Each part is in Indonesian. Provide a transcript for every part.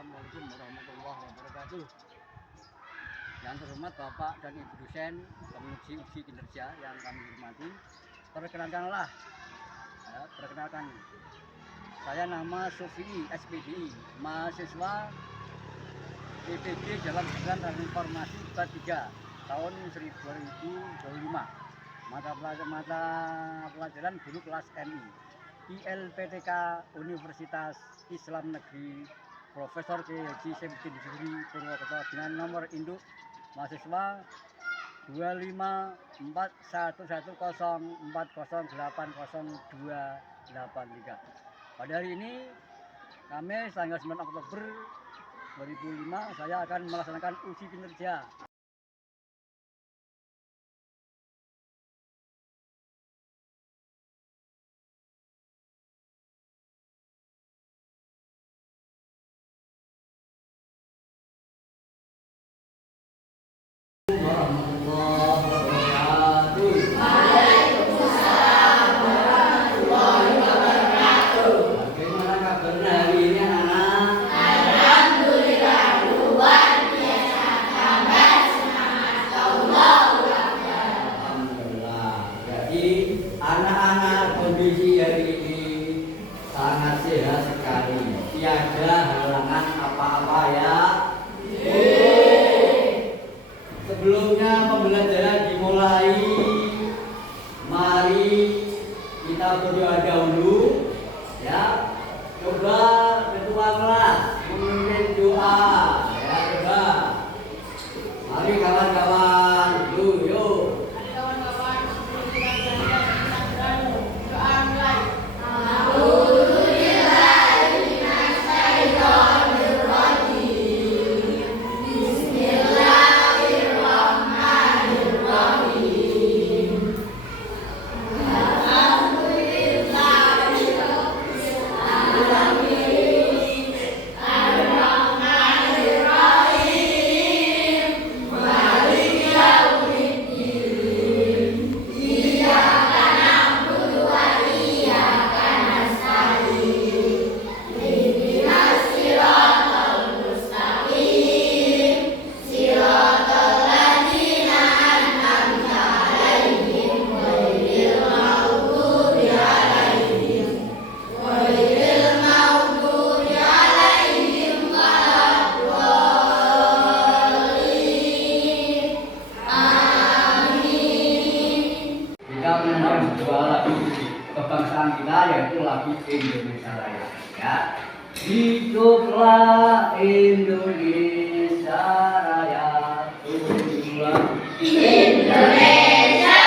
Assalamualaikum warahmatullahi wabarakatuh. Yang terhormat Bapak dan Ibu dosen penguji uji kinerja yang kami hormati, perkenalkan, saya nama Sufi SPDI, mahasiswa PPG dalam jurusan Informasi Kelas 3 tahun 2025. Mata pelajaran guru kelas MI, ILPTK Universitas Islam Negeri Profesor K. Haji Syamsuddin Zuhri Purwokerto dengan nomor induk mahasiswa 2541104080283. Pada hari ini, Kamis tanggal 9 Oktober 2005, saya akan melaksanakan uji kinerja. Anak-anak kondisi hari ini sangat sehat sekali, tiada halangan apa-apa ya. Sebelumnya pembelajaran dimulai, mari kita berdoa dahulu ya. Coba ketua kelas memimpin doa ya, coba. Mari kawan-kawan, yuk. Kebangsaan kita yaitu lagu Indonesia Raya ya. Hiduplah Indonesia Raya, hiduplah Indonesia,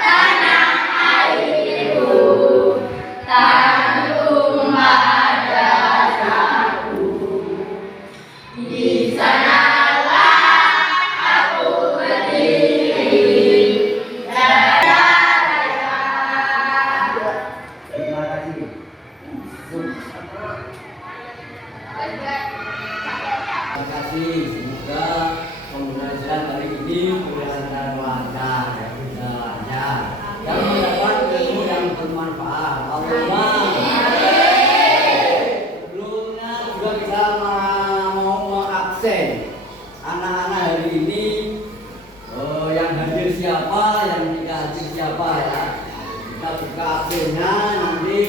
tanah airku, tanahku ada satu. Di sanalah aku berdiri. Terima kasih, semoga pembelajaran hari ini berjalan lancar ya, berjalannya dan mendapat ilmu yang bermanfaat. Allahumma. Sebelumnya juga kita mau mengabsen anak-anak hari ini, yang hadir siapa, yang tidak hadir siapa ya. Kita buka absennya nanti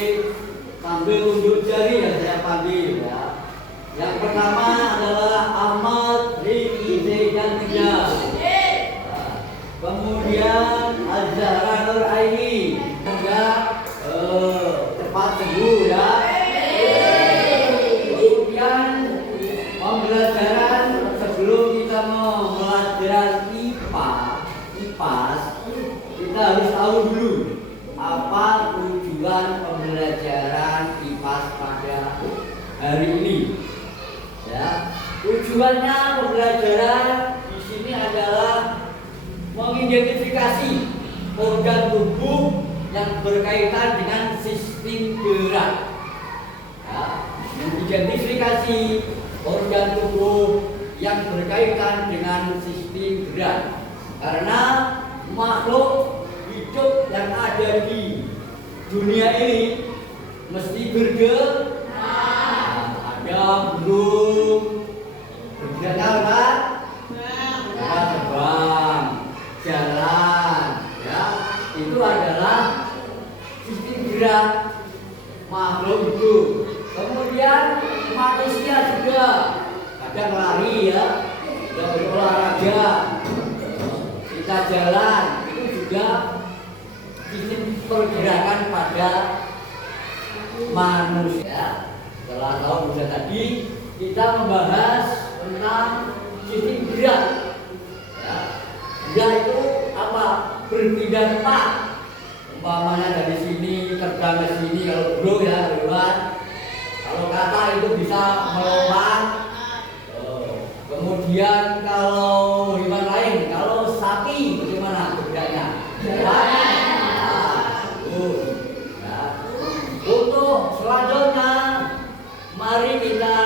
sambil unjuk jari ya, saya panggil ya. Yang pertama adalah Ahmad Riki Zaidan Tiga. Kemudian Azhara Nur Aini. Semoga cepat sembuh ya. Kemudian pembelajaran sebelum kita membelajar IPAS, kita harus tahu dulu apa tujuan pembelajaran IPAS pada hari ini. Ya, tujuannya pembelajaran di sini adalah mengidentifikasi organ tubuh yang berkaitan dengan sistem gerak. Ya, mengidentifikasi organ tubuh yang berkaitan dengan sistem gerak. Karena makhluk hidup yang ada di dunia ini mesti bergerak. Ada burung bergeraknya kan? Ya, terbang, jalan, ya itu adalah sistem gerak makhluk hidup. Kemudian manusia juga kadang lari ya, juga berolahraga, kita jalan, itu juga sistem pergerakan pada manusia. Setelah tahu sudah tadi, kita membahas tentang sistem gerak. Ya. Gerak itu apa? Berpindah tempat. Umpamanya dari sini terbang ke sini, kalau bro ya lewat. Kalau kata itu bisa melompat. Kemudian kalau hewan lain, kalau sapi bagaimana bergeraknya? Jalan. Untuk selanjutnya, mari kita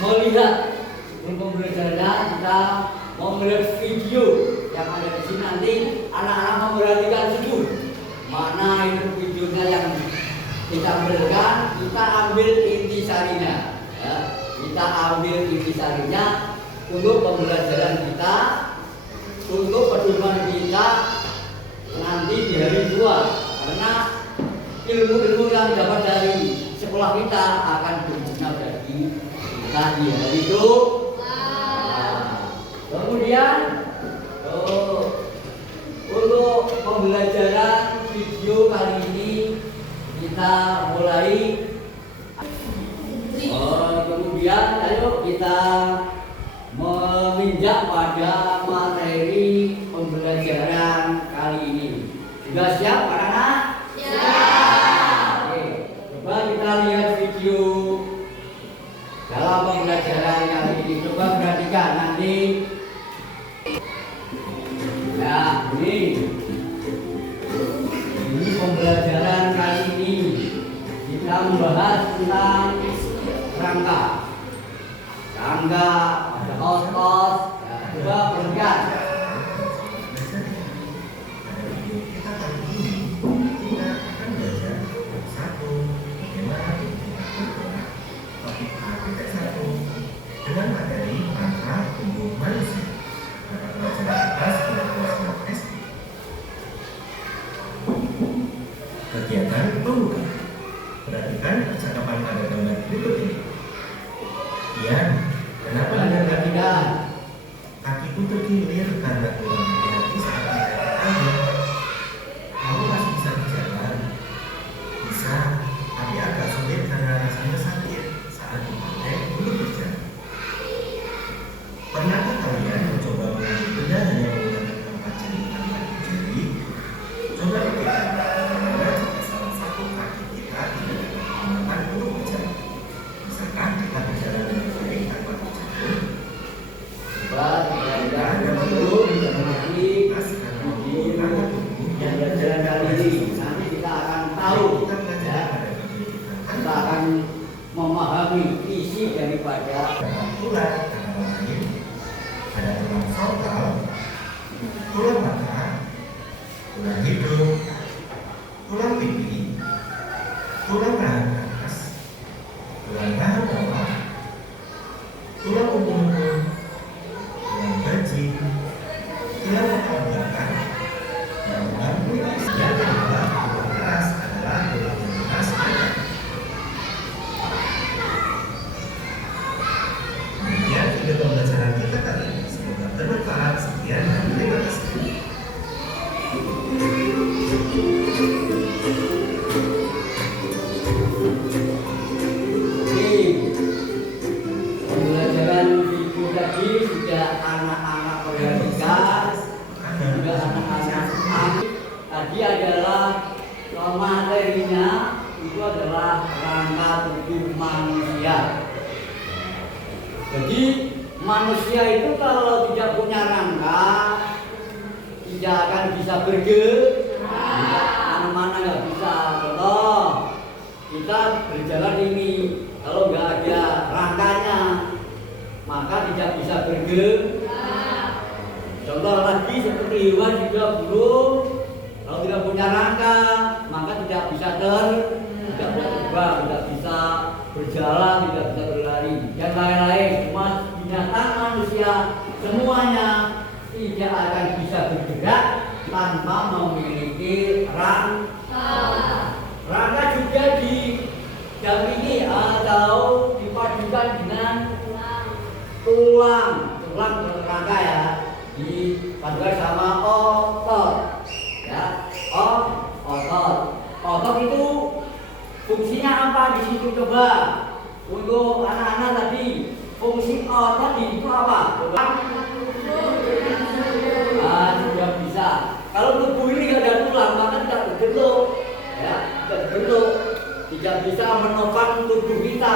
melihat sebelum pembelajarannya kita mau melihat video yang ada di sini. Nanti anak-anak memperhatikan dulu mana itu videonya yang kita ambilkan, kita ambil intisarinya ya. Kita ambil intisarinya untuk pembelajaran kita, untuk pedoman kita nanti di hari tua, karena ilmu-ilmu yang dapat dari sekolah kita akan berguna bagi kita di hari itu. Kemudian untuk pembelajaran video kali ini kita mulai. Kemudian ayo kita meminjak pada materi pembelajaran kali ini. Sudah siap anak-anak? Siap. Oke, coba kita lihat video dalam pembelajaran kali ini. Coba perhatikan nanti. Nah, ini pembelajaran kali ini kita membahas tentang rangka. Rangka, ada kos-kos. Ya, coba perhatikan. Dengan materi rangka tubuh manusia pada pelajaran kelas 12 SD. Kegiatan pembuka. Perhatikan percakapan pada gambar berikut ini. Ian, kenapa Anda tidak? Kakiku terkilir karena kurang hati-hati saat naik tangga. Kamu masih bisa berjalan? Bisa, tapi agak sulit karena rasanya sakit saat dipakai untuk berjalan. Pernahkah kalian mencoba mengangkat benda hanya menggunakan 4 jari tanpa jari? Coba pikirkan, bagaimana jika salah satu kaki kita tidak digunakan untuk berjalan? Bisakah kita berjalan dengan baik tanpa berjalan? Coba kita dulu mencermati dan pelajaran kali ini. Nanti kita akan tahu, ya, kita akan memahami isi daripada tulang antara lain ada tulang frontal, tulang mata, tulang hidung, tulang pipi, tulang rahang atas, tulang rahang bawah, tulang punggung, tulang bajing, tulang kepala belakang, dan tulang pelvis. Yang kedua, tulang keras adalah tulang yang keras ada. Demikian video pembelajaran kita kali ini. Semoga bermanfaat. Sekian dan terima kasih. Oke, pembelajaran video tadi sudah anak-anak perhatikan, juga anak-anak tadi adalah materinya itu adalah rangka tubuh manusia. Jadi manusia itu kalau tidak punya rangka tidak akan bisa bergerak, mana-mana nggak bisa. Contoh, kita berjalan ini kalau nggak ada rangkanya maka tidak bisa bergerak. Contoh lagi seperti hewan juga burung, kalau tidak punya rangka maka tidak bisa bisa terbang, tidak bisa berjalan, tidak bisa berlari, dan lain-lain. Semua binatang manusia semuanya tidak akan bisa bergerak tanpa memiliki rangka. Rangka juga didampingi atau dipadukan dengan tulang rangka ya, dipadukan sama otot ya, otot itu fungsinya apa di situ coba? Untuk anak-anak tadi fungsi otot itu apa? Coba. Sudah bisa. Kalau tubuh ini tidak ada tulang maka tidak berbentuk, ya, tidak berbentuk, tidak bisa menopang tubuh kita.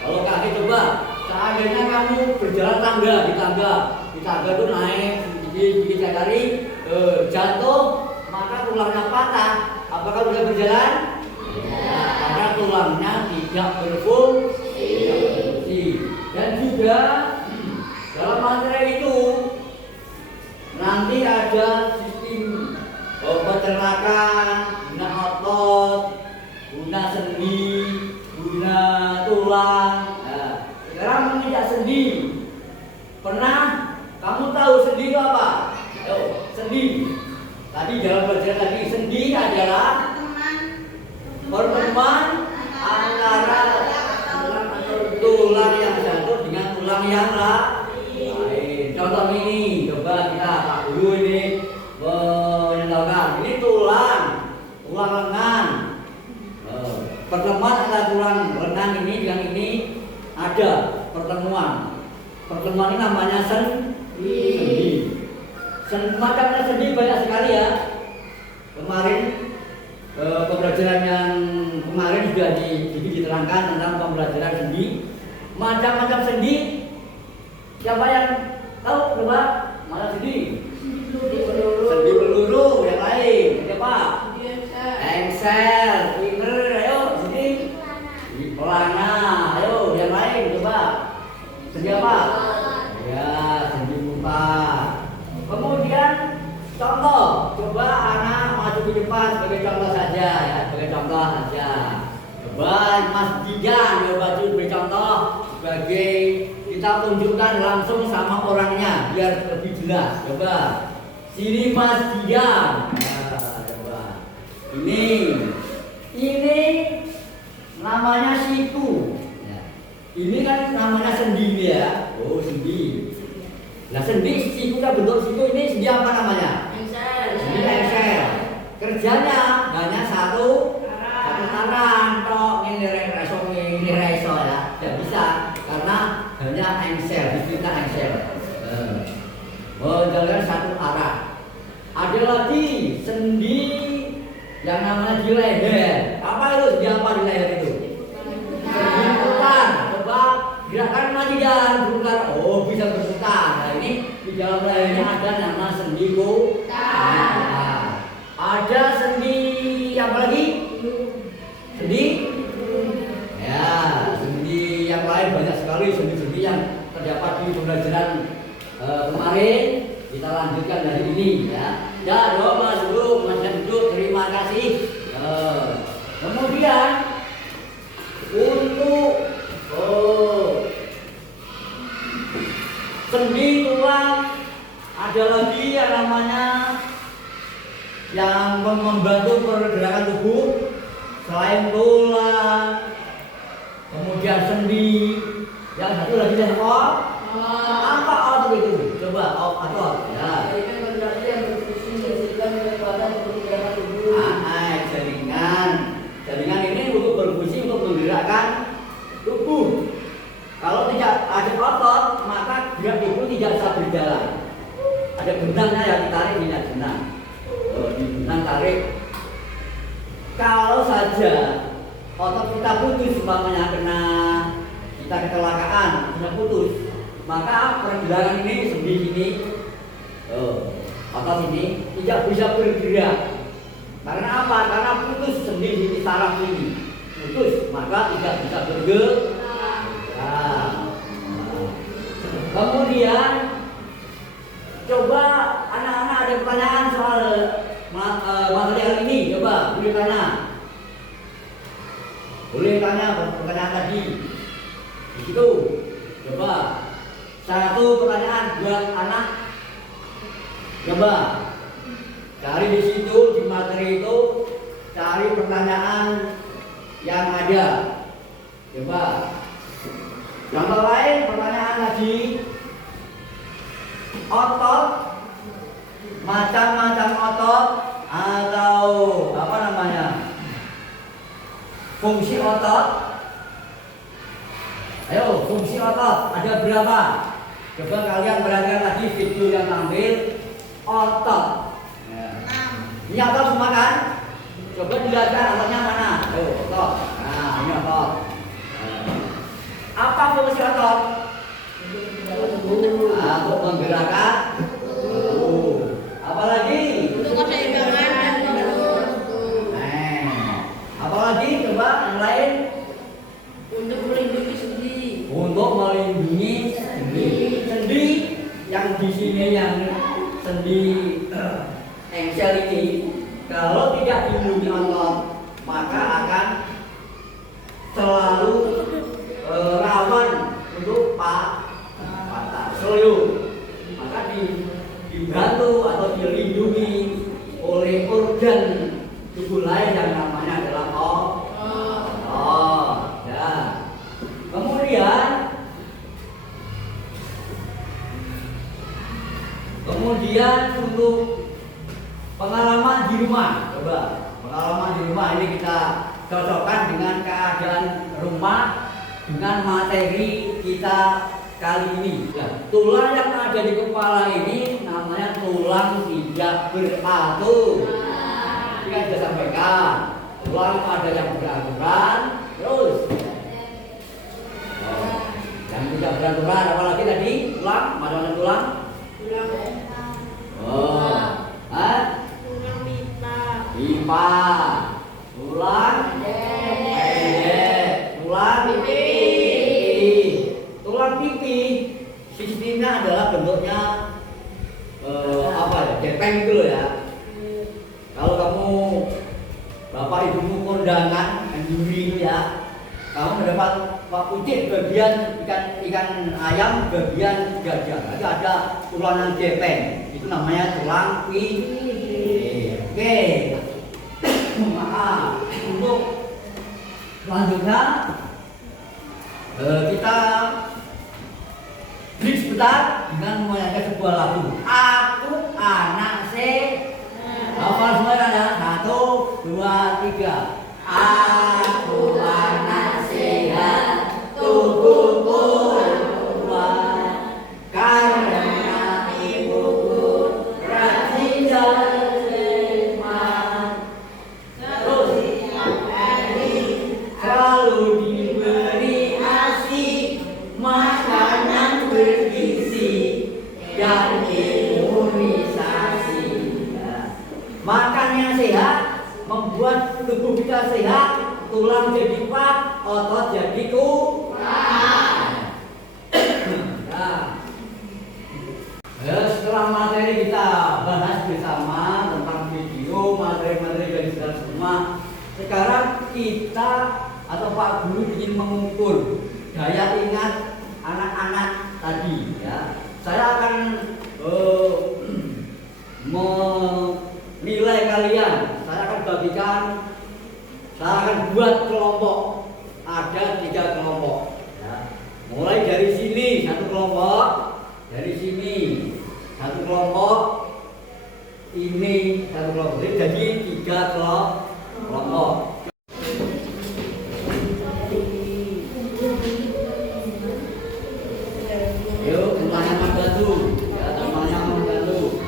Kalau kaki coba, seandainya kamu berjalan di tangga itu naik sedikit kali, jatuh, maka tulangnya patah. Apakah bisa berjalan? Ya, karena tulangnya tidak berfungsi. Dan juga dalam materi itu nanti ada sistem pencernaan, guna otot, guna sendi, guna tulang. Nah, sekarang menginjak sendi. Pernah kamu tahu sendi itu apa? Ayo, sendi. Tadi dalam pelajaran tadi sendi adalah pertemuan antara tulang yang jatuh dengan tulang yang lain. Contoh ini, coba kita Pak Guru ini menentukan. Ini tulang lengan. Pertemuan antara tulang lengan ini dengan ini ada pertemuan. Pertemuan ini namanya sendi. Macamnya sendi banyak sekali ya. Kemarin pembelajaran yang kemarin sudah diterangkan tentang pembelajaran sendi. Macam-macam sendi. Siapa yang tahu coba? Mana sendi? Sendi peluru, yang lain. Siapa? Engsel, finger, ayo sendi. Pelana, ayo yang lain coba. Sendi apa? Ya, sendi muka. Kemudian contoh, coba anak maju ke depan sebagai contoh saja ya, sebagai contoh saja. Coba Mas Dijan coba beri contoh sebagai kita tunjukkan langsung sama orangnya biar lebih jelas. Coba sini Mas Dijan. Nah, coba ini namanya siku. Ya. Ini kan namanya sendi ya. Oh sendi. Nah sendi siku kan bentuk siku ini sendi apa namanya? Sendi engsel. Kerjanya hanya satu tangan tok ini reso ya. Tidak bisa karena hanya engsel, disebutnya engsel. Menjalankan satu arah. Ada lagi sendi yang namanya di leher. Apa itu sendi apa di leher itu? Sendi putar. Coba gerakan lagi dan berputar. Oh bisa berputar. Nah ini di dalam lehernya ada nama sendi putar. Ada sendi apa lagi? Sendi? Ya, sendi yang lain banyak sekali sendi-sendi yang terdapat di pembelajaran kemarin. Kita lanjutkan dari ini ya. Ya, Mas Guru, Mas Duduk, terima kasih. Kemudian untuk sendi tulang ada lagi yang namanya yang membantu pergerakan tubuh selain tulang, kemudian sendi, yang satu lagi otot. Apa otot itu? Coba otot. Ya. Jaringan ini untuk berfungsi untuk menggerakkan tubuh. Kalau tidak ada otot, maka gerak tubuh tidak bisa berjalan. Ada benangnya yang ditarik, ini ada benang. Di benang tarik. Kalau saja otot kita putus, umpamanya kena kita kecelakaan, sudah putus, maka pergerakan ini sendi ini, otot ini tidak bisa bergerak. Karena apa? Karena putus sendi ini saraf ini, putus, maka tidak bisa bergerak. Kemudian coba anak-anak ada pertanyaan soal materi hari ini, coba boleh tanya. pertanyaan tadi. Di situ. Coba. Satu pertanyaan buat anak. Coba. Cari di situ di materi itu, cari pertanyaan yang ada. Coba. Contoh lain pertanyaan lagi. Otot, macam-macam otot atau apa namanya? Fungsi otot. Ayo, fungsi otot ada berapa? Coba kalian perhatikan lagi video yang tampil otot. Ini otot semua kan? Coba dilihatkan ototnya mana? Ayo, otot. Nah, ini otot. Apa fungsi otot? Untuk menggerakkan tubuh. Apalagi? Untuk keseimbangan dan membentuk. Apalagi coba yang lain? Untuk melindungi sendi. Untuk melindungi sendi. Sendi yang di sini yang sendi engsel ini kalau tidak dilindungi otot maka akan selalu rawan untuk patah seluyur. Maka dibantu atau dilindungi oleh organ tubuh lain yang namanya adalah otot. Ya. Kemudian untuk pengalaman di rumah, coba pengalaman di rumah ini kita cocokkan dengan keadaan rumah dengan materi kita kali ini. Ya, tulang yang ada di kepala ini namanya tulang tidak beratur. Kita sudah sampaikan, tulang ada yang beraturan, terus yang tidak beraturan apalagi tadi tulang, mana tulang? Tulang pipa, tulang tulang pipi. Sistemnya adalah bentuknya apa ya? Gepeng gitu loh ya. Kalau kamu bapak ibumu kondangan juri itu ya, kamu mendapat pucuk bagian ikan ayam, bagian gajah. Nanti ada tulang yang gepeng. Itu namanya tulang pipi. Oke. Maaf. Untuk selanjutnya kita break sebentar dengan menyanyikan sebuah lagu. Aku anak hafal semua ya. 1, 2, 3. Aku anak sehat, tubuhku kuat, karena ibuku rajin dan sehat. Terus selalu diberi ASI, makanan bergizi dan imunisasi. Makan yang sehat membuat tubuh kita sehat, tulang jadi kuat, otot jadi kuat. Nah, setelah materi kita bahas bersama tentang video, materi-materi dari saudara semua. Sekarang kita atau Pak Guru ingin mengukur daya ingat anak-anak tadi. Ya, saya akan menilai kalian. Saya akan bagikan, saya akan buat kelompok. Ada 3 kelompok. Ya. Mulai dari sini 1 kelompok, dari sini 1 kelompok, ini 1 kelompok. Jadi 3 kelompok. Yuk, temannya membantu. Ya, temannya membantu.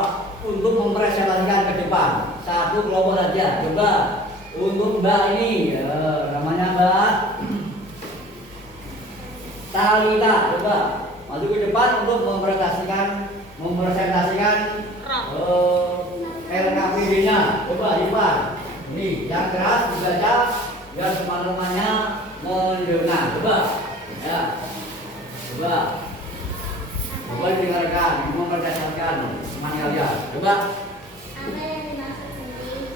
Bapak untuk mempresentasikan ke depan. Satu kelompok saja. Coba untuk Mbak ini, namanya Mbak Talita. Coba maju ke depan untuk mempresentasikan LKPD-nya. Coba Ipan. Ini yang keras dibaca, biar teman-temannya mendengar. Coba, ya. Coba dengarkan, mempresentasikan semuanya kalian. Coba. Apa yang dimaksud sendi?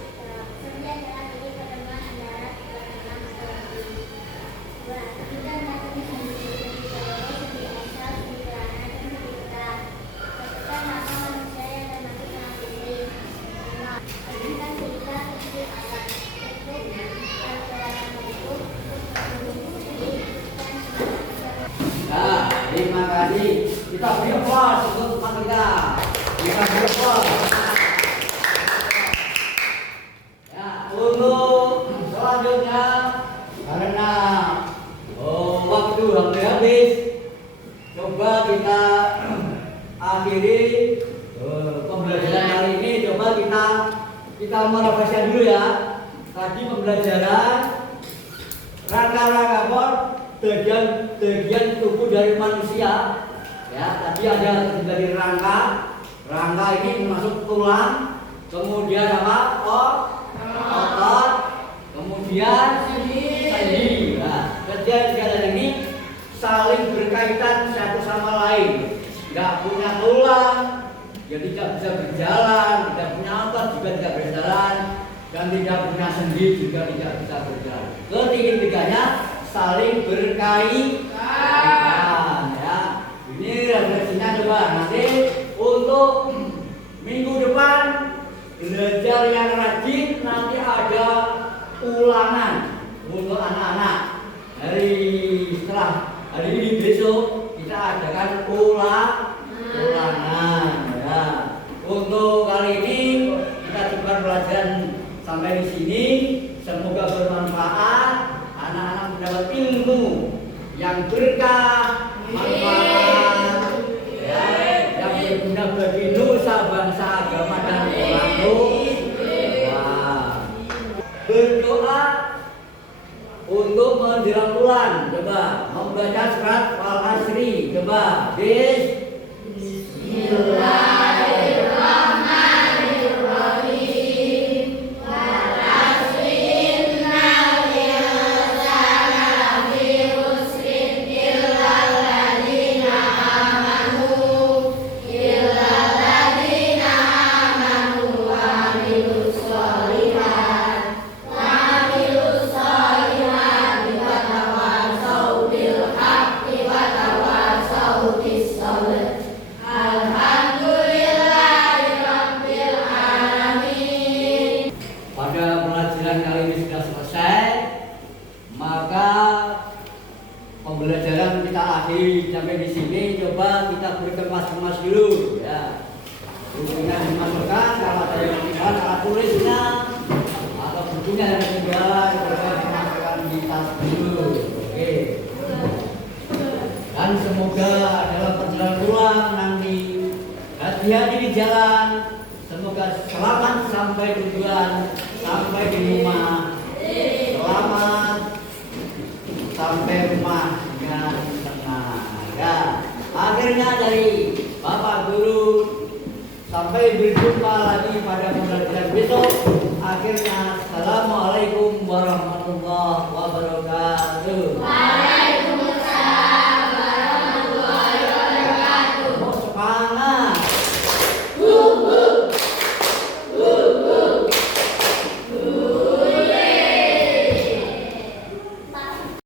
Sendi adalah titik pertemuan antara kedua teman seperti dua. Kita mengaturnya sendi seluruh, sendi asal, sendi celana, dan sendi betah. Sebutkan nama manusia yang termasuk dalam sendi. Sebutkan cerita sendi alat. Bentuk pergerakan bentuk sendi dan Nah, terima kasih. Kita beri aplaus untuk teman kita. Kita beri aplaus. Ya, untuk selanjutnya karena waktu hampir habis, coba kita akhiri pembelajaran kali ini. Coba kita merefleksikan dulu ya. Tadi pembelajaran rangka-rangka bagian tubuh dari manusia. Ya, tadi ada dari rangka ini termasuk tulang, kemudian apa? Otot, kemudian sendi. Nah, ketiga ini saling berkaitan satu sama lain. Tidak punya tulang, ya tidak bisa berjalan, tidak punya otot juga tidak berjalan, dan tidak punya sendi juga tidak bisa berjalan. Ketiga-tiganya saling berkaitan, ya. Ini refleksinya coba nanti untuk minggu depan belajar yang rajin, nanti ada ulangan untuk anak-anak. Setelah hari ini besok kita adakan ulangan, ya. Untuk kali ini kita coba pelajaran sampai di sini. Semoga bermanfaat. Anak-anak mendapat ilmu yang berkah, manfaat, ya, yang berguna bagi nusa bangsa, agama dan orang tua. Berdoa untuk menjelang bulan. Coba membaca surat Al-Asri. Coba pembelajaran kita akhiri sampai di sini. Coba kita berkemas-kemas dulu, ya. Bukunya dimasukkan, kalau ada yang ketinggalan, cara tulisnya atau bukunya yang ketinggalan, coba dimasukkan di tas dulu. Oke. Dan semoga dalam perjalanan pulang nanti hati-hati di jalan. Semoga selamat sampai tujuan, sampai di rumah. Selamat sampai rumah dengan tenang. Ya, akhirnya dari Bapak Guru sampai berjumpa lagi pada pembelajaran besok. Akhirnya, assalamualaikum